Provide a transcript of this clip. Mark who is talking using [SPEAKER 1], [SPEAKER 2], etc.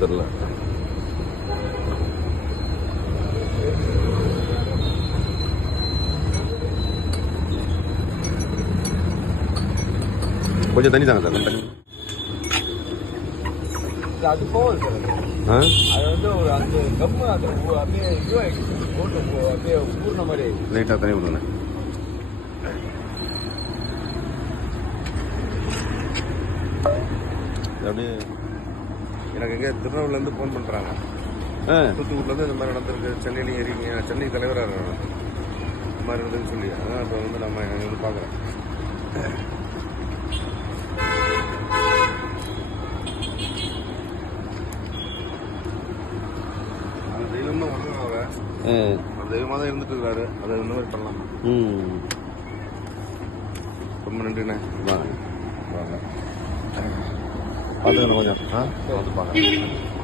[SPEAKER 1] தெரில கொஞ்சம் தண்ணி தாங்க சார். தண்ணி
[SPEAKER 2] அது போகுது சார் அது. வந்து ஒரு அந்த கம்மு அந்த ஊ- அப்படியே இதுவாகிடுச்சு போட்டு ஊ- அப்படியே ஊர்ன மாதிரி ஆயிடுச்சு.
[SPEAKER 1] லைட்டாக தண்ணி விடுங்க அப்படியே எனக்கு எங்கே திருநெல்வேலிலேருந்து ஃபோன் பண்ணுறாங்க தூத்துக்குடிலேருந்து இந்த மாதிரி நடந்திருக்கு. சென்னையிலையும் ஏறிங்க. சென்னை தலைவராக இருக்காங்க இந்த மாதிரி இருந்ததுன்னு சொல்லி. அதான் இப்போ வந்து நம்ம இங்க வந்து பார்க்குறோம். அந்த தெய்வம் தான் அந்த தெய்வமாக தான் இருந்துட்டு இருக்காரு. அதை இந்த மாதிரி பண்ணலாம்?
[SPEAKER 3] ம்.
[SPEAKER 1] ரொம்ப நன்றிண்ணே.
[SPEAKER 3] வாங்க.
[SPEAKER 1] வாங்க. பார்த்துக்கணும் கொஞ்சம் ஆ வந்து பார்க்குறேன்